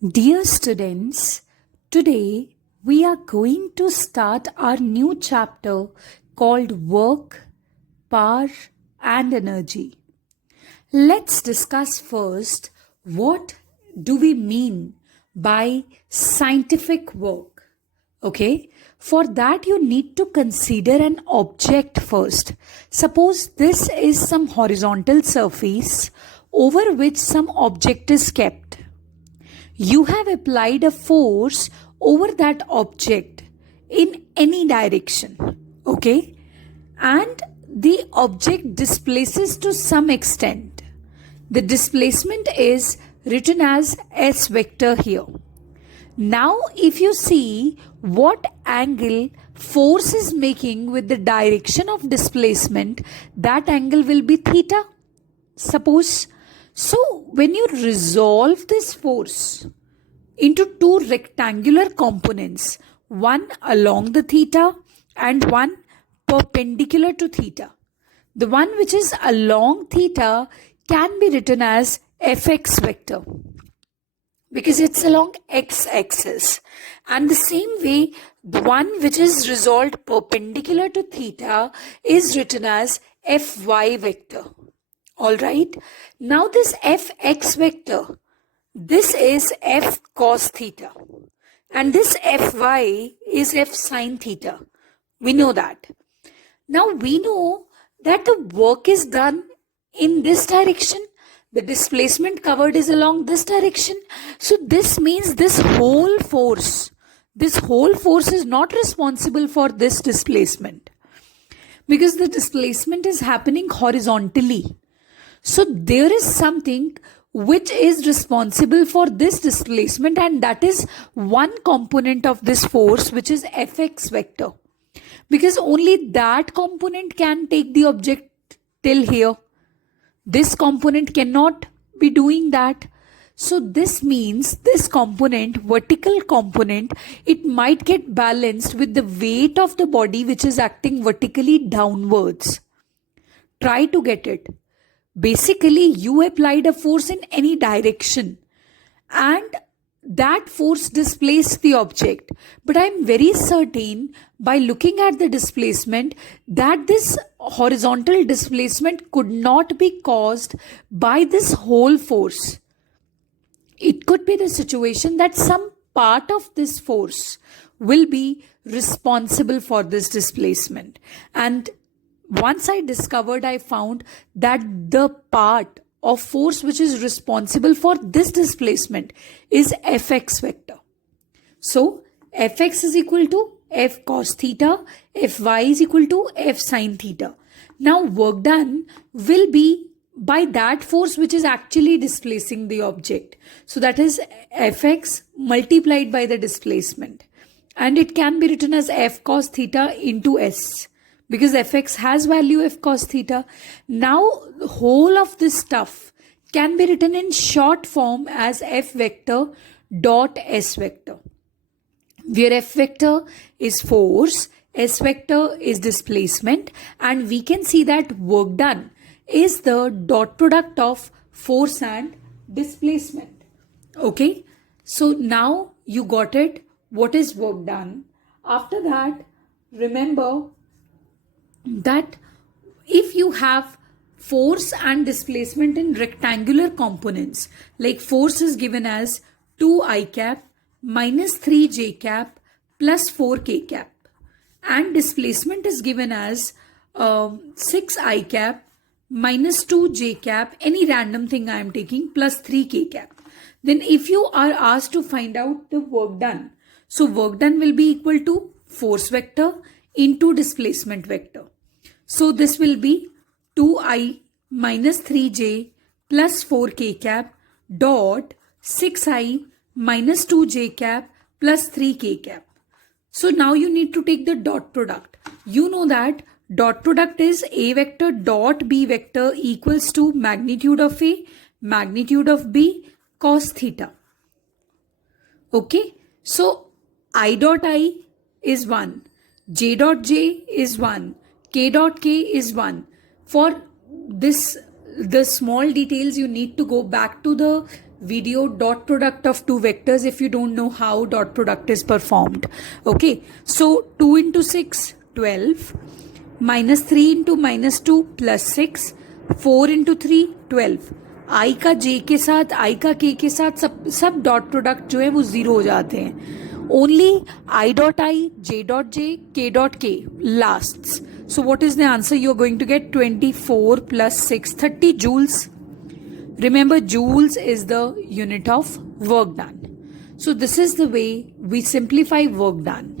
Dear students, today we are going to start our new chapter called Work, Power and Energy. Let's discuss first what do we mean by scientific work. Okay, for that you need to consider an object first. Suppose this is some horizontal surface over which some object is kept. You have applied a force over that object in any direction, okay? And the object displaces to some extent. The displacement is written as S vector here. Now, if you see what angle force is making with the direction of displacement, that angle will be theta. Suppose, so when you resolve this force into two rectangular components, one along the theta and one perpendicular to theta, the one which is along theta can be written as fx vector because it's along x-axis, and the same way the one which is resolved perpendicular to theta is written as fy vector. Alright, now this fx vector, this is f cos theta and this fy is f sin theta. We know that. Now we know that the work is done in this direction. The displacement covered is along this direction. So this means this whole force is not responsible for this displacement because the displacement is happening horizontally. So there is something which is responsible for this displacement, and that is one component of this force, which is fx vector, because only that component can take the object till here. This component cannot be doing that. So this means this component, vertical component, it might get balanced with the weight of the body which is acting vertically downwards. Try to get it. Basically, you applied a force in any direction and that force displaced the object. But I'm very certain by looking at the displacement that this horizontal displacement could not be caused by this whole force. It could be the situation that some part of this force will be responsible for this displacement. And once I discovered, I found that the part of force which is responsible for this displacement is fx vector. So fx is equal to f cos theta, fy is equal to f sin theta. Now work done will be by that force which is actually displacing the object. So that is fx multiplied by the displacement, and it can be written as f cos theta into s, because fx has value f cos theta. Now the whole of this stuff can be written in short form as f vector dot s vector, where f vector is force, s vector is displacement, and we can see that work done is the dot product of force and displacement. Okay, so now you got it, what is work done. After that, remember that if you have force and displacement in rectangular components, like force is given as 2i cap minus 3j cap plus 4k cap, and displacement is given as 6i cap minus 2j cap, any random thing I am taking, plus 3k cap, then if you are asked to find out the work done, so work done will be equal to force vector into displacement vector. So this will be 2i minus 3j plus 4k cap dot 6i minus 2j cap plus 3k cap. So now you need to take the dot product. You know that dot product is a vector dot b vector equals to magnitude of a, magnitude of b, cos theta. Okay, so I dot I is 1, j dot j is 1, k dot k is 1. For this, the small details, you need to go back to the video dot product of two vectors if you don't know how dot product is performed. Okay, so 2 into 6, 12, minus 3 into minus 2 plus 6, 4 into 3, 12. I का j के साथ, I का k के साथ सब dot product जो है वो जीरो हो जाते हैं. Only I dot I, j dot j, k dot k lasts. So what is the answer? You are going to get 24 plus 6, 30 joules. Remember, joules is the unit of work done. So this is the way we simplify work done.